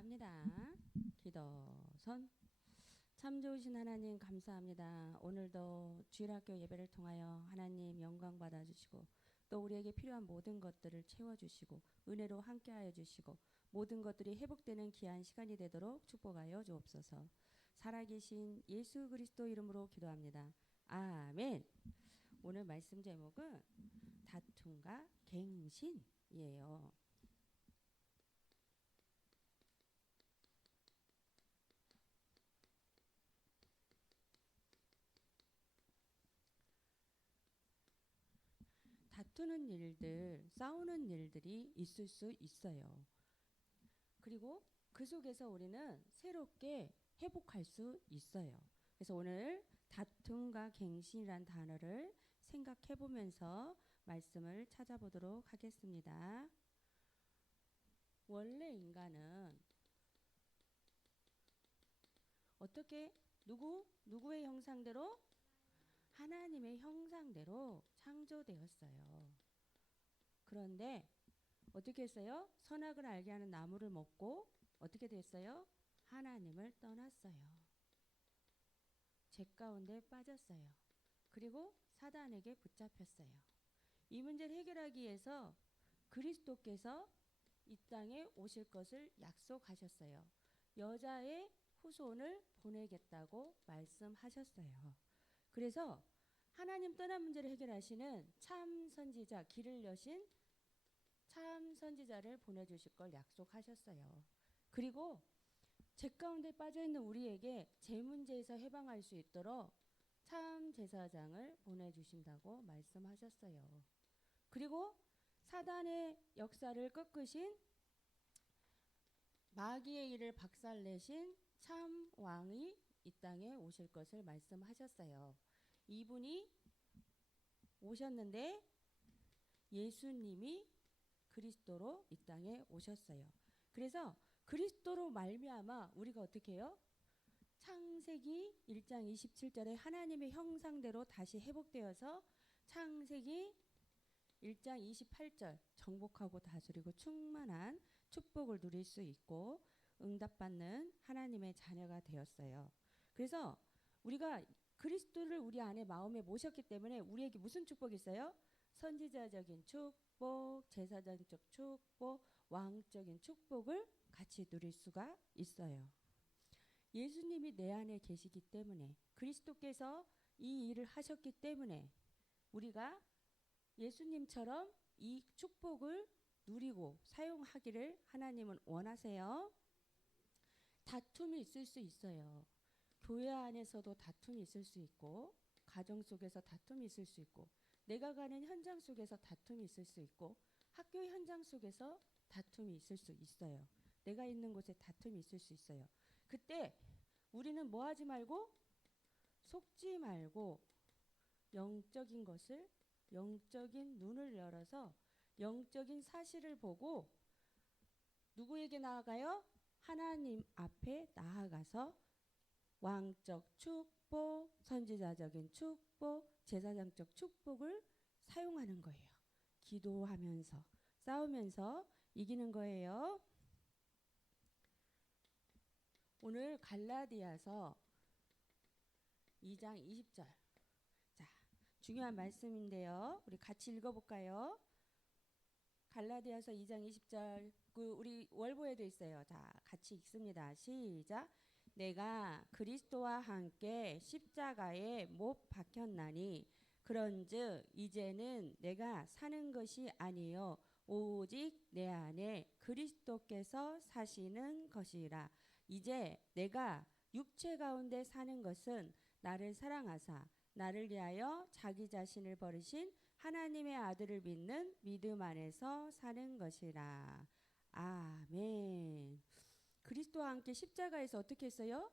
감사합니다. 기도선. 참 좋으신 하나님 감사합니다. 오늘도 주일학교 예배를 통하여 하나님 영광 받아주시고 또 우리에게 필요한 모든 것들을 채워주시고 은혜로 함께하여 주시고 모든 것들이 회복되는 귀한 시간이 되도록 축복하여 주옵소서. 살아계신 예수 그리스도 이름으로 기도합니다. 아멘. 오늘 말씀 제목은 다툼과 갱신이에요. 다투는 일들, 싸우는 일들이 있을 수 있어요. 그리고 그 속에서 우리는 새롭게 회복할 수 있어요. 그래서 오늘 다툼과 갱신이란 단어를 생각해 보면서 말씀을 찾아보도록 하겠습니다. 원래 인간은 어떻게 누구의 형상대로? 하나님의 형상대로 창조되었어요. 그런데 어떻게 했어요? 선악을 알게 하는 나무를 먹고 어떻게 됐어요? 하나님을 떠났어요. 죄 가운데 빠졌어요. 그리고 사단에게 붙잡혔어요. 이 문제를 해결하기 위해서 그리스도께서 이 땅에 오실 것을 약속하셨어요. 여자의 후손을 보내겠다고 말씀하셨어요. 그래서 하나님 떠난 문제를 해결하시는 참 선지자, 길을 여신 참 선지자를 보내주실 걸 약속하셨어요. 그리고 죄 가운데 빠져있는 우리에게 죄 문제에서 해방할 수 있도록 참 제사장을 보내주신다고 말씀하셨어요. 그리고 사단의 역사를 꺾으신 마귀의 일을 박살내신 참 왕이 이 땅에 오실 것을 말씀하셨어요. 이분이 오셨는데 예수님이 그리스도로 이 땅에 오셨어요. 그래서 그리스도로 말미암아 우리가 어떻게 해요? 창세기 1장 27절에 하나님의 형상대로 다시 회복되어서 창세기 1장 28절 정복하고 다스리고 충만한 축복을 누릴 수 있고 응답받는 하나님의 자녀가 되었어요. 그래서 우리가 그리스도를 우리 안에 마음에 모셨기 때문에 우리에게 무슨 축복이 있어요? 선지자적인 축복, 제사장적 축복, 왕적인 축복을 같이 누릴 수가 있어요. 예수님이 내 안에 계시기 때문에 그리스도께서 이 일을 하셨기 때문에 우리가 예수님처럼 이 축복을 누리고 사용하기를 하나님은 원하세요. 다툼이 있을 수 있어요. 교회 안에서도 다툼이 있을 수 있고 가정 속에서 다툼이 있을 수 있고 내가 가는 현장 속에서 다툼이 있을 수 있고 학교 현장 속에서 다툼이 있을 수 있어요. 내가 있는 곳에 다툼이 있을 수 있어요. 그때 우리는 뭐 하지 말고 속지 말고 영적인 것을 영적인 눈을 열어서 영적인 사실을 보고 누구에게 나아가요? 하나님 앞에 나아가서 왕적 축복, 선지자적인 축복, 제사장적 축복을 사용하는 거예요. 기도하면서 싸우면서 이기는 거예요. 오늘 갈라디아서 2장 20절. 자, 중요한 말씀인데요. 우리 같이 읽어볼까요? 갈라디아서 2장 20절. 우리 월보에도 있어요. 자, 같이 읽습니다. 시작. 내가 그리스도와 함께 십자가에 못 박혔나니 그런즉 이제는 내가 사는 것이 아니요 오직 내 안에 그리스도께서 사시는 것이라. 이제 내가 육체 가운데 사는 것은 나를 사랑하사 나를 위하여 자기 자신을 버리신 하나님의 아들을 믿는 믿음 안에서 사는 것이라. 아멘. 그리스도와 함께 십자가에서 어떻게 했어요?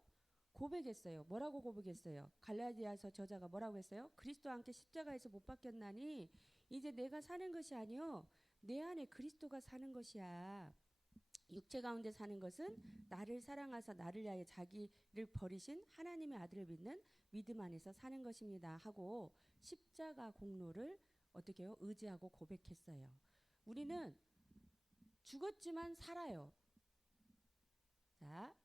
고백했어요. 뭐라고 고백했어요? 갈라디아서 저자가 뭐라고 했어요? 그리스도와 함께 십자가에서 못 박혔나니 이제 내가 사는 것이 아니요 내 안에 그리스도가 사는 것이야. 육체 가운데 사는 것은 나를 사랑하사 나를 위하여 자기를 버리신 하나님의 아들을 믿는 믿음 안에서 사는 것입니다 하고 십자가 공로를 어떻게 해요? 의지하고 고백했어요. 우리는 죽었지만 살아요. 자,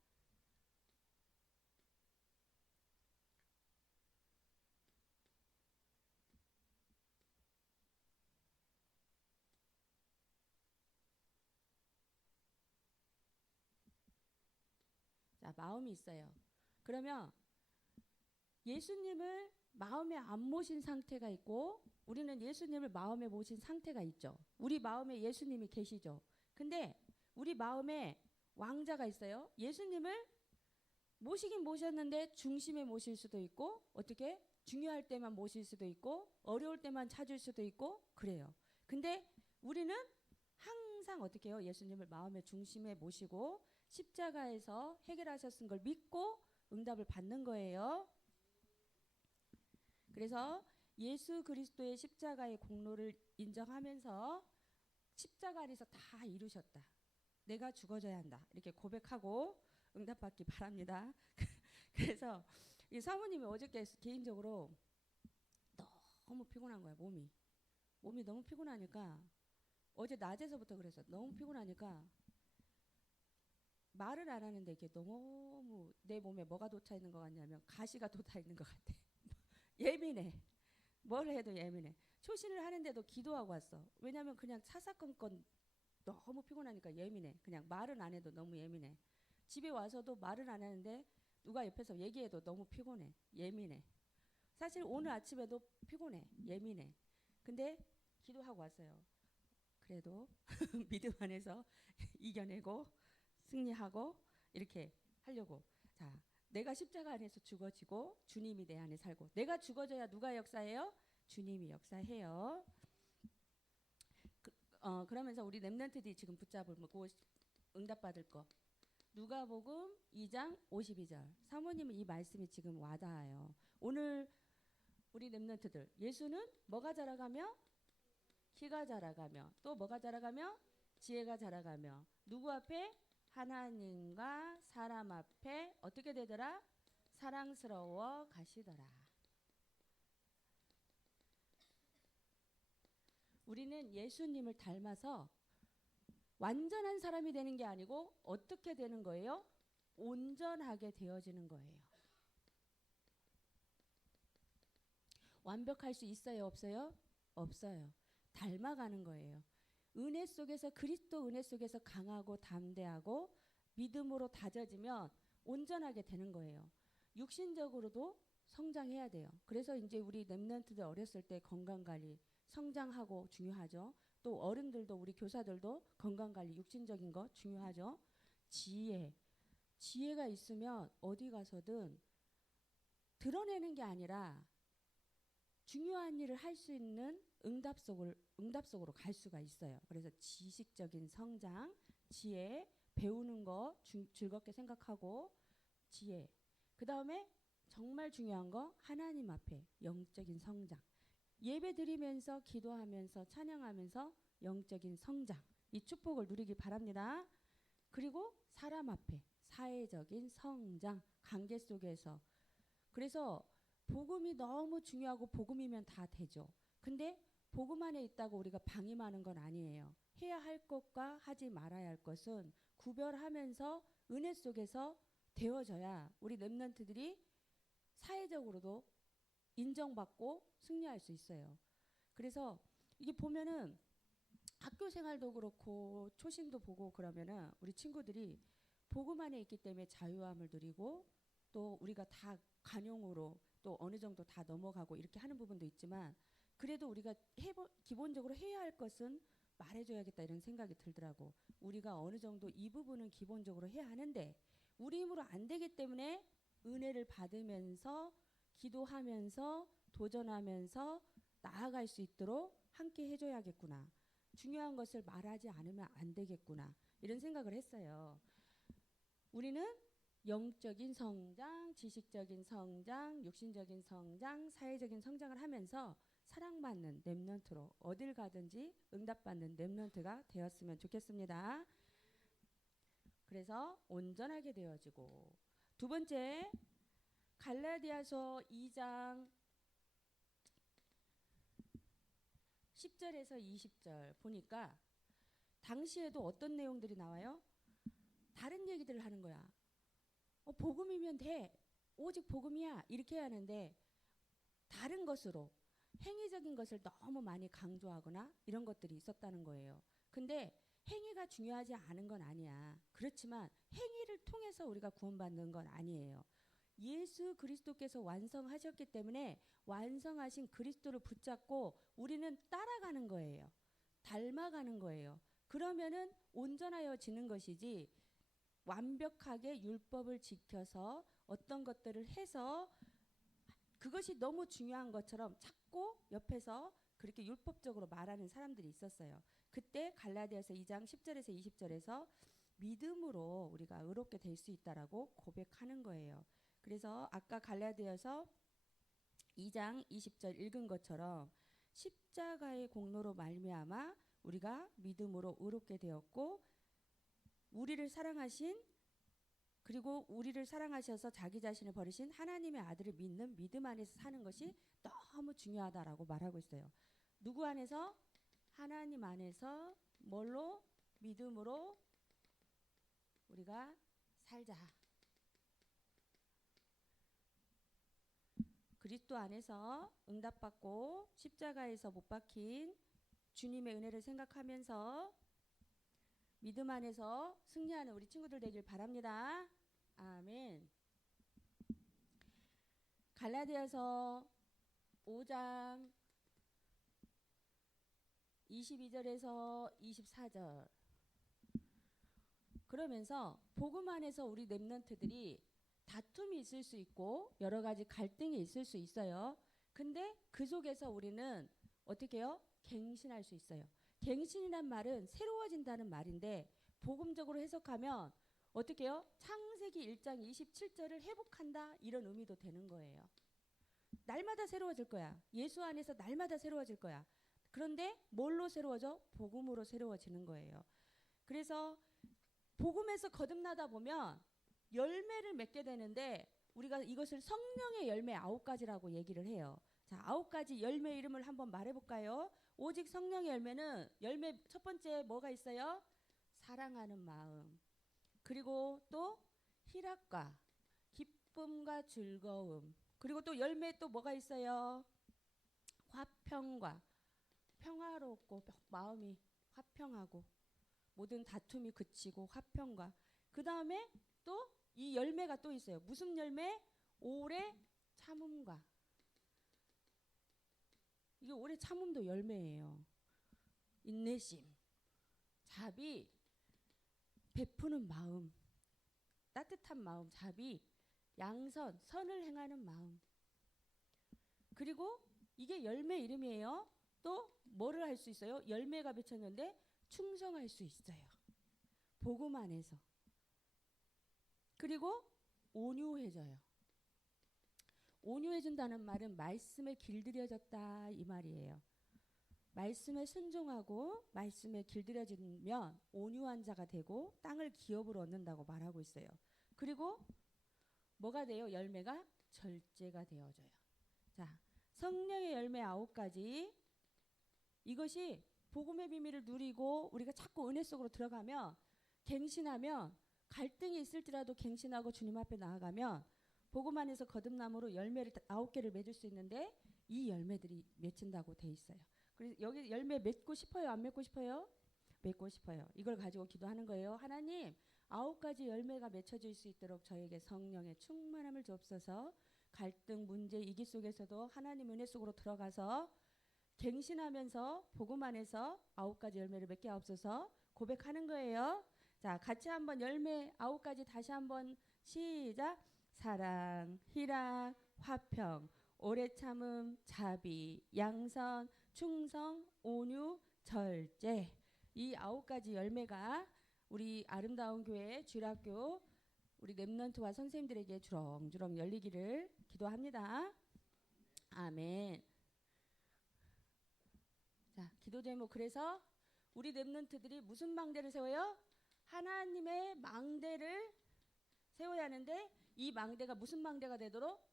마음이 있어요. 그러면 예수님을 마음에 안 모신 상태가 있고 우리는 예수님을 마음에 모신 상태가 있죠. 우리 마음에 예수님이 계시죠. 근데 우리 마음에 왕자가 있어요. 예수님을 모시긴 모셨는데 중심에 모실 수도 있고 어떻게 중요할 때만 모실 수도 있고 어려울 때만 찾을 수도 있고 그래요. 근데 우리는 항상 어떻게 해요? 예수님을 마음의 중심에 모시고 십자가에서 해결하셨은 걸 믿고 응답을 받는 거예요. 그래서 예수 그리스도의 십자가의 공로를 인정하면서 십자가 안에서 다 이루셨다. 내가 죽어져야 한다. 이렇게 고백하고 응답받기 바랍니다. 그래서 이 사모님이 어저께 개인적으로 너무 피곤한 거야. 몸이 너무 피곤하니까 어제 낮에서부터 그래서 너무 피곤하니까 말을 안 하는데 이게 너무 내 몸에 뭐가 돋아 있는 것 같냐면 가시가 돋아 있는 것 같아. 예민해. 뭘 해도 예민해. 초신을 하는데도 기도하고 왔어. 왜냐면 그냥 사사건건 너무 피곤하니까 예민해. 그냥 말은 안 해도 너무 예민해. 집에 와서도 말을 안 하는데 누가 옆에서 얘기해도 너무 피곤해. 예민해. 사실 오늘 아침에도 피곤해. 예민해. 근데 기도하고 왔어요. 그래도 믿음 안에서 이겨내고 승리하고 이렇게 하려고. 자, 내가 십자가 안에서 죽어지고 주님이 내 안에 살고 내가 죽어져야 누가 역사해요? 주님이 역사해요. 그러면서 우리 렘넌트들이 지금 붙잡고 응답받을 거 누가복음 2장 52절 사모님은 이 말씀이 지금 와닿아요. 오늘 우리 렘넌트들 예수는 뭐가 자라가며 키가 자라가며 또 뭐가 자라가며 지혜가 자라가며 누구 앞에 하나님과 사람 앞에 어떻게 되더라? 사랑스러워 가시더라. 우리는 예수님을 닮아서 완전한 사람이 되는 게 아니고 어떻게 되는 거예요? 온전하게 되어지는 거예요. 완벽할 수 있어요? 없어요? 없어요. 닮아가는 거예요. 은혜 속에서 그리스도 은혜 속에서 강하고 담대하고 믿음으로 다져지면 온전하게 되는 거예요. 육신적으로도 성장해야 돼요. 그래서 이제 우리 렘넌트들 어렸을 때 건강관리 성장하고 중요하죠. 또 어른들도 우리 교사들도 건강관리 육신적인 거 중요하죠. 지혜가 있으면 어디 가서든 드러내는 게 아니라 중요한 일을 할 수 있는 응답 속으로 갈 수가 있어요. 그래서 지식적인 성장, 지혜, 배우는 거 즐겁게 생각하고 지혜. 그 다음에 정말 중요한 거 하나님 앞에 영적인 성장. 예배 드리면서 기도하면서 찬양하면서 영적인 성장. 이 축복을 누리기 바랍니다. 그리고 사람 앞에 사회적인 성장, 관계 속에서. 그래서 복음이 너무 중요하고 복음이면 다 되죠. 근데 복음 안에 있다고 우리가 방임하는 건 아니에요. 해야 할 것과 하지 말아야 할 것은 구별하면서 은혜 속에서 되어져야 우리 렘넌트들이 사회적으로도 인정받고 승리할 수 있어요. 그래서 이게 보면은 학교 생활도 그렇고 초신도 보고 그러면은 우리 친구들이 복음 안에 있기 때문에 자유함을 누리고 또 우리가 다 관용으로 또 어느 정도 다 넘어가고 이렇게 하는 부분도 있지만 그래도 우리가 기본적으로 해야 할 것은 말해줘야겠다 이런 생각이 들더라고. 우리가 어느 정도 이 부분은 기본적으로 해야 하는데 우리 힘으로 안 되기 때문에 은혜를 받으면서 기도하면서 도전하면서 나아갈 수 있도록 함께 해줘야겠구나. 중요한 것을 말하지 않으면 안 되겠구나. 이런 생각을 했어요. 우리는 영적인 성장, 지식적인 성장, 육신적인 성장, 사회적인 성장을 하면서 사랑받는 렘넌트로 어딜 가든지 응답받는 렘넌트가 되었으면 좋겠습니다. 그래서 온전하게 되어지고 두 번째 갈라디아서 2장 10절에서 20절 보니까 당시에도 어떤 내용들이 나와요? 다른 얘기들을 하는 거야. 복음이면 돼. 오직 복음이야. 이렇게 하는데 다른 것으로 행위적인 것을 너무 많이 강조하거나 이런 것들이 있었다는 거예요. 근데 행위가 중요하지 않은 건 아니야. 그렇지만 행위를 통해서 우리가 구원받는 건 아니에요. 예수 그리스도께서 완성하셨기 때문에 완성하신 그리스도를 붙잡고 우리는 따라가는 거예요. 닮아가는 거예요. 그러면은 온전하여지는 것이지 완벽하게 율법을 지켜서 어떤 것들을 해서 그것이 너무 중요한 것처럼 자꾸 옆에서 그렇게 율법적으로 말하는 사람들이 있었어요. 그때 갈라디아서 2장 10절에서 20절에서 믿음으로 우리가 의롭게 될 수 있다라고 고백하는 거예요. 그래서 아까 갈라디아서 2장 20절 읽은 것처럼 십자가의 공로로 말미암아 우리가 믿음으로 의롭게 되었고 우리를 사랑하신 그리고 우리를 사랑하셔서 자기 자신을 버리신 하나님의 아들을 믿는 믿음 안에서 사는 것이 너무 중요하다라고 말하고 있어요. 누구 안에서? 하나님 안에서 뭘로? 믿음으로 우리가 살자. 그리스도 안에서 응답받고 십자가에서 못 박힌 주님의 은혜를 생각하면서 믿음 안에서 승리하는 우리 친구들 되길 바랍니다. 아멘. 갈라디아서 5장 22절에서 24절. 그러면서 복음 안에서 우리 렘넌트들이 다툼이 있을 수 있고 여러 가지 갈등이 있을 수 있어요. 근데 그 속에서 우리는 어떻게 해요? 갱신할 수 있어요. 갱신이란 말은 새로워진다는 말인데 복음적으로 해석하면 어떻게 해요? 창세기 1장 27절을 회복한다 이런 의미도 되는 거예요. 날마다 새로워질 거야. 예수 안에서 날마다 새로워질 거야. 그런데 뭘로 새로워져? 복음으로 새로워지는 거예요. 그래서 복음에서 거듭나다 보면 열매를 맺게 되는데 우리가 이것을 성령의 열매 9가지라고 얘기를 해요. 자, 9가지 열매 이름을 한번 말해볼까요? 오직 성령의 열매는 열매 첫 번째 뭐가 있어요? 사랑하는 마음. 그리고 또 희락과 기쁨과 즐거움. 그리고 또 열매 또 뭐가 있어요? 화평과 평화롭고 마음이 화평하고 모든 다툼이 그치고 화평과 그 다음에 또 이 열매가 또 있어요. 무슨 열매? 오래 참음과 이게 오래 참음도 열매예요. 인내심, 자비, 베푸는 마음, 따뜻한 마음, 자비, 양선, 선을 행하는 마음. 그리고 이게 열매 이름이에요. 또 뭐를 할 수 있어요? 열매가 맺혔는데 충성할 수 있어요. 복음 안에서. 그리고 온유해져요. 온유해진다는 말은 말씀에 길들여졌다 이 말이에요. 말씀에 순종하고 말씀에 길들여지면 온유한 자가 되고 땅을 기업으로 얻는다고 말하고 있어요. 그리고 뭐가 돼요? 열매가 절제가 되어져요. 자, 성령의 열매 9가지. 이것이 복음의 비밀을 누리고 우리가 자꾸 은혜 속으로 들어가면 갱신하면 갈등이 있을지라도 갱신하고 주님 앞에 나아가면 복음 안에서 거듭남으로 열매를 9개를 맺을 수 있는데 이 열매들이 맺힌다고 돼 있어요. 그래서 여기 열매 맺고 싶어요? 안 맺고 싶어요? 맺고 싶어요. 이걸 가지고 기도하는 거예요. 하나님 9가지 열매가 맺혀질 수 있도록 저에게 성령의 충만함을 주옵소서. 갈등, 문제, 위기 속에서도 하나님 은혜 속으로 들어가서 갱신하면서 복음 안에서 9가지 열매를 맺게 하옵소서 고백하는 거예요. 자, 같이 한번 열매 9가지 다시 한번 시작. 사랑, 희락, 화평, 오래 참음, 자비, 양선, 충성, 온유, 절제. 이 9가지 열매가 우리 아름다운 교회 주일학교 우리 렘넌트와 선생님들에게 주렁주렁 열리기를 기도합니다. 아멘. 자, 기도 제목. 그래서 우리 렘넌트들이 무슨 망대를 세워요? 하나님의 망대를 세워야 하는데 이 망대가 무슨 망대가 되도록?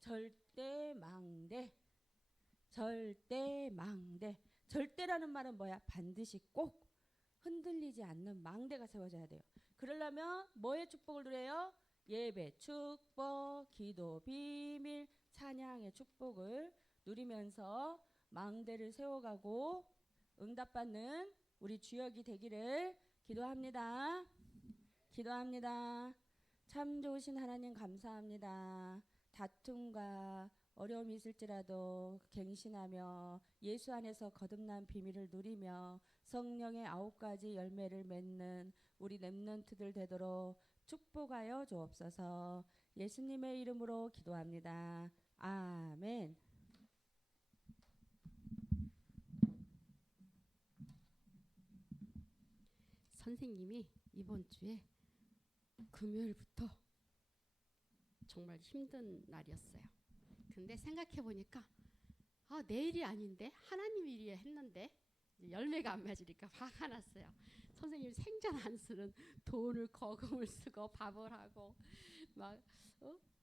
절대 망대. 절대 망대. 절대라는 말은 뭐야? 반드시 꼭 흔들리지 않는 망대가 세워져야 돼요. 그러려면 뭐의 축복을 누려요? 예배 축복, 기도 비밀, 찬양의 축복을 누리면서 망대를 세워가고 응답받는 우리 주역이 되기를 기도합니다. 기도합니다. 참 좋으신 하나님 감사합니다. 다툼과 어려움이 있을지라도 갱신하며 예수 안에서 거듭난 비밀을 누리며 성령의 9가지 열매를 맺는 우리 렘넌트들 되도록 축복하여 주옵소서. 예수님의 이름으로 기도합니다. 아멘. 선생님이 이번 주에 금요일부터 정말 힘든 날이었어요. 근데 생각해 보니까 내일이 아닌데 하나님 일이야 했는데 열매가 안 맺으니까 화가 났어요. 선생님 생전 안 쓰는 돈을 거금을 쓰고 밥을 하고 막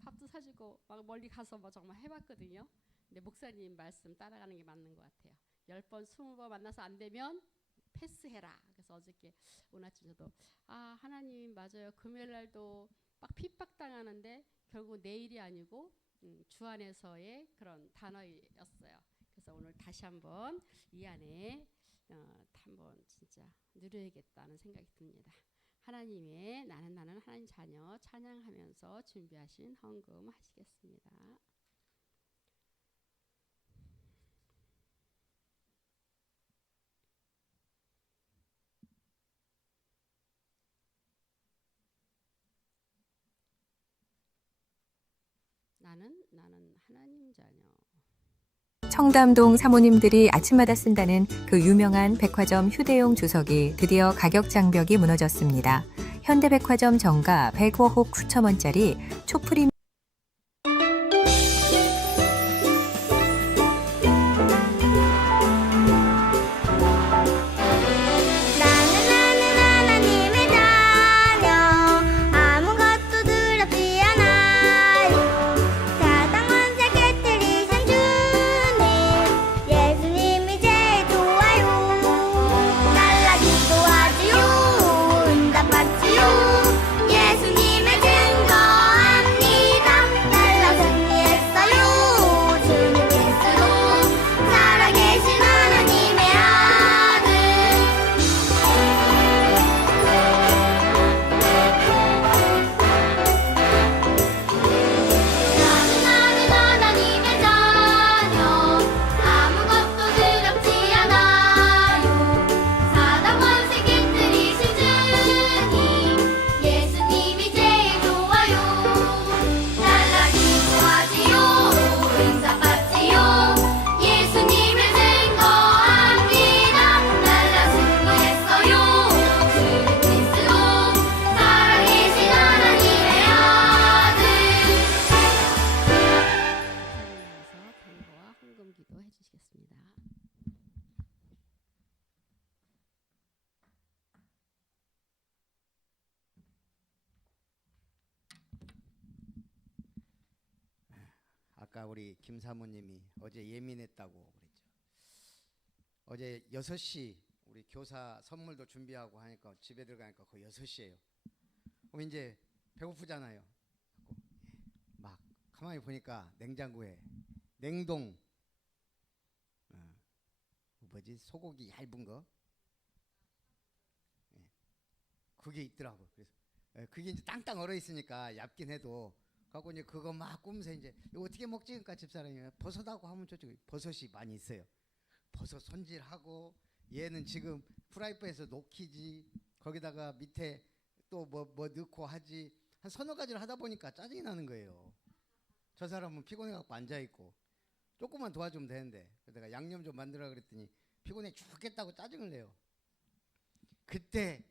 밥도 사주고 막 멀리 가서 뭐 정말 해봤거든요. 근데 목사님 말씀 따라가는 게 맞는 것 같아요. 10번 20번 만나서 안 되면 패스해라. 그래서 어저께 오늘 아침 저도 하나님 맞아요. 금요일 날도 막 핍박당하는데 결국 내일이 아니고 주 안에서의 그런 단어였어요. 그래서 오늘 다시 한번 이 안에 한번 진짜 누려야겠다는 생각이 듭니다. 하나님의 나는 하나님 자녀 찬양하면서 준비하신 헌금 하시겠습니다. 나는 하나님 자녀. 청담동 사모님들이 아침마다 쓴다는 그 유명한 백화점 휴대용 주석이 드디어 가격 장벽이 무너졌습니다. 현대백화점 정가 105호 9,000원짜리 초프림 아까 우리 김 사모님이 어제 예민했다고 그랬죠. 어제 6시 우리 교사 선물도 준비하고 하니까 집에 들어가니까 거의 6시예요. 그럼 이제 배고프잖아요. 막 가만히 보니까 냉장고에 냉동 소고기 얇은 거 그게 있더라고. 그래서 그게 이제 땅땅 얼어 있으니까 얇긴 해도 갖고 이제 그거 막 꾸면서 이제 이거 어떻게 먹지? 그러니까 집사람이 버섯하고 하면 저쪽에 버섯이 많이 있어요. 버섯 손질하고 얘는 지금 프라이팬에서 녹히지 거기다가 밑에 또 뭐 넣고 하지 한 서너 가지를 하다 보니까 짜증이 나는 거예요. 저 사람은 피곤해 갖고 앉아 있고 조금만 도와주면 되는데 내가 양념 좀 만들어 그랬더니 피곤해 죽겠다고 짜증을 내요. 그때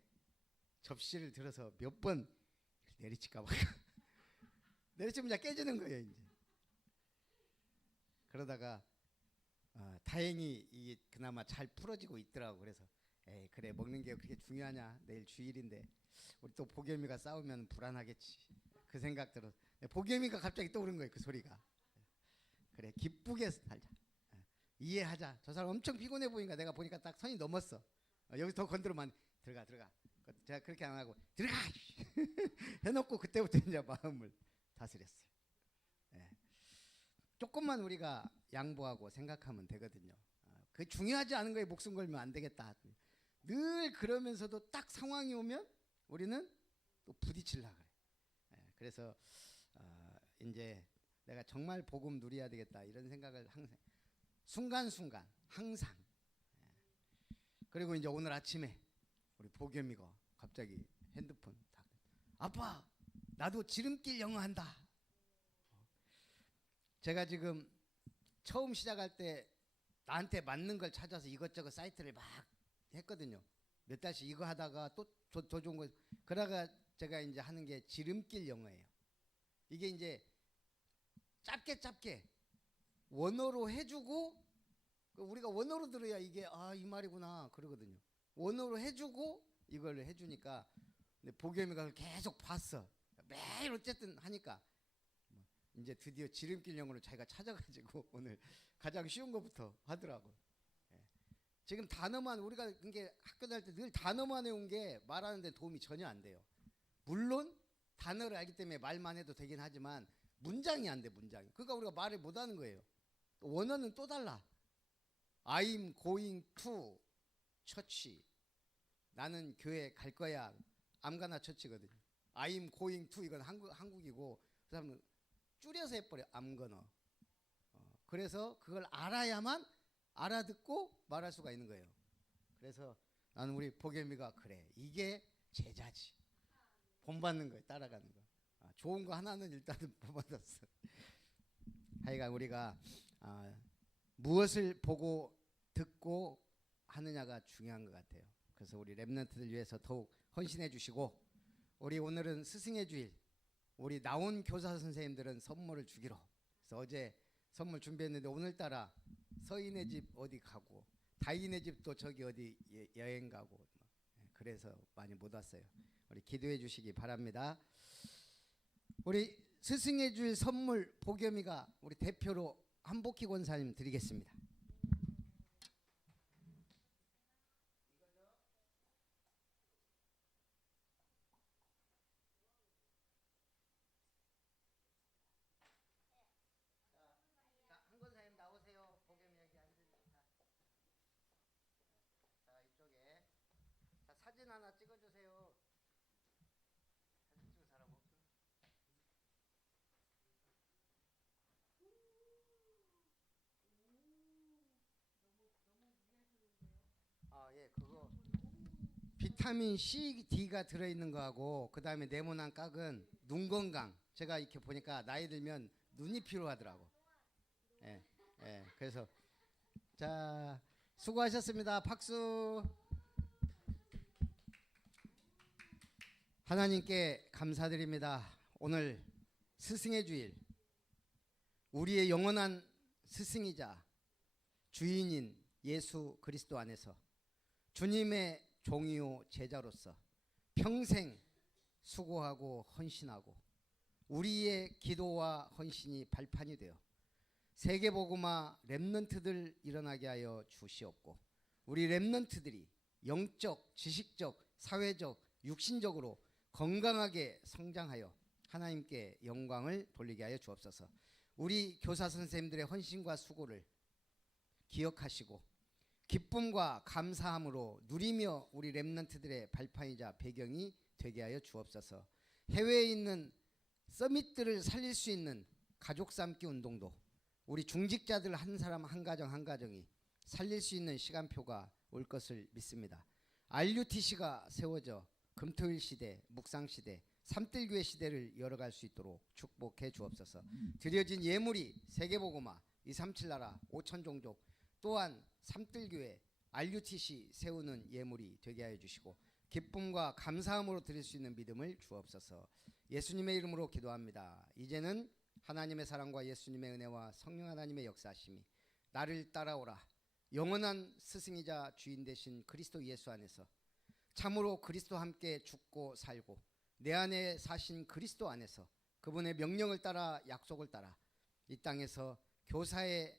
접시를 들어서 몇 번 내리칠까 봐 내리치면 이제 깨지는 거예요. 이제 그러다가 다행히 이게 그나마 잘 풀어지고 있더라고. 그래서 에이 그래 먹는 게 그렇게 중요하냐, 내일 주일인데 우리 또 보겸이가 싸우면 불안하겠지 그 생각 들어서 보겸이가 갑자기 떠오른 거예요. 그 소리가 그래 기쁘게 살자, 이해하자. 저 사람 엄청 피곤해 보이니까 내가 보니까 딱 선이 넘었어. 여기서 더 건드리면 들어가 제가 그렇게 안 하고 들어가 해놓고 그때부터 이제 마음을 다스렸어요. 예. 조금만 우리가 양보하고 생각하면 되거든요. 그 중요하지 않은 거에 목숨 걸면 안 되겠다. 늘 그러면서도 딱 상황이 오면 우리는 또 부딪히려고 그래. 예. 그래서 이제 내가 정말 복음 누려야 되겠다 이런 생각을 항상 순간순간 항상. 예. 그리고 이제 오늘 아침에 우리 보겸이가 갑자기 핸드폰 딱 아빠 나도 지름길 영어 한다. 제가 지금 처음 시작할 때 나한테 맞는 걸 찾아서 이것저것 사이트를 막 했거든요. 몇 달씩 이거 하다가 또 더 좋은 거 그러다가 제가 이제 하는 게 지름길 영어예요. 이게 이제 짧게 원어로 해주고 우리가 원어로 들어야 이게 이 말이구나 그러거든요. 원어로 해주고 이걸 해주니까 근데 보겸이가 그걸 계속 봤어. 매일 어쨌든 하니까 이제 드디어 지름길 영어를 자기가 찾아가지고 오늘 가장 쉬운 것부터 하더라고. 예. 지금 단어만 우리가 그게 학교 다닐 때 늘 단어만 외운 게 말하는데 도움이 전혀 안 돼요. 물론 단어를 알기 때문에 말만 해도 되긴 하지만 문장이 안 돼. 문장이. 그러니까 우리가 말을 못하는 거예요. 원어는 또 달라. I'm going to church. 나는 교회 갈 거야. 암가나 처치거든요. I'm going to 이건 한국이고 그 다음은 줄여서 해버려. 암거너. 그래서 그걸 알아야만 알아듣고 말할 수가 있는 거예요. 그래서 나는 우리 보겸이가 그래. 이게 제자지. 본받는 거예요. 따라가는 거. 좋은 거 하나는 일단은 본받았어. 하여간 우리가 무엇을 보고 듣고 하느냐가 중요한 것 같아요. 그래서 우리 렘넌트들 위해서 더욱 헌신해 주시고 우리 오늘은 스승의 주일 우리 나온 교사 선생님들은 선물을 주기로 그래서 어제 선물 준비했는데 오늘따라 서인의 집 어디 가고 다인의 집도 저기 어디 여행 가고 그래서 많이 못 왔어요. 우리 기도해 주시기 바랍니다. 우리 스승의 주일 선물 보겸이가 우리 대표로 한복희 권사님 드리겠습니다. 사진 하나 찍어주세요. 사진 찍을 사람 없어? 예, 그거 비타민 C, D가 들어있는 거하고 그 다음에 네모난 깍은 눈 건강. 제가 이렇게 보니까 나이 들면 눈이 필요하더라고. 예, 그래서 자 수고하셨습니다. 박수. 하나님께 감사드립니다. 오늘 스승의 주일 우리의 영원한 스승이자 주인인 예수 그리스도 안에서 주님의 종이요 제자로서 평생 수고하고 헌신하고 우리의 기도와 헌신이 발판이 되어 세계복음화 렘넌트들 일어나게 하여 주시옵고 우리 렘넌트들이 영적, 지식적, 사회적, 육신적으로 건강하게 성장하여 하나님께 영광을 돌리게 하여 주옵소서. 우리 교사 선생님들의 헌신과 수고를 기억하시고 기쁨과 감사함으로 누리며 우리 렘넌트들의 발판이자 배경이 되게 하여 주옵소서. 해외에 있는 서밋들을 살릴 수 있는 가족 삼기 운동도 우리 중직자들 한 사람 한 가정 한 가정이 살릴 수 있는 시간표가 올 것을 믿습니다. RUTC가 세워져 금토일 시대, 묵상 시대, 삼뜰교회 시대를 열어갈 수 있도록 축복해 주옵소서. 드려진 예물이 세계복음화, 237 나라, 5천 종족 또한 삼뜰교회, RUTC 세우는 예물이 되게 하여 주시고 기쁨과 감사함으로 드릴 수 있는 믿음을 주옵소서. 예수님의 이름으로 기도합니다. 이제는 하나님의 사랑과 예수님의 은혜와 성령 하나님의 역사하심이 나를 따라오라. 영원한 스승이자 주인 되신 그리스도 예수 안에서 참으로 그리스도와 함께 죽고 살고 내 안에 사신 그리스도 안에서 그분의 명령을 따라 약속을 따라 이 땅에서 교사의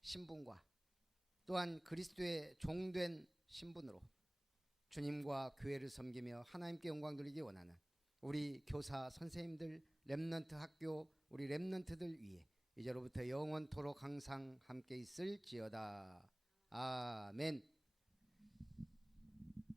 신분과 또한 그리스도의 종된 신분으로 주님과 교회를 섬기며 하나님께 영광 돌리기 원하는 우리 교사 선생님들, 렘넌트 학교, 우리 렘넌트들 위해 이제로부터 영원토록 항상 함께 있을지어다. 아멘.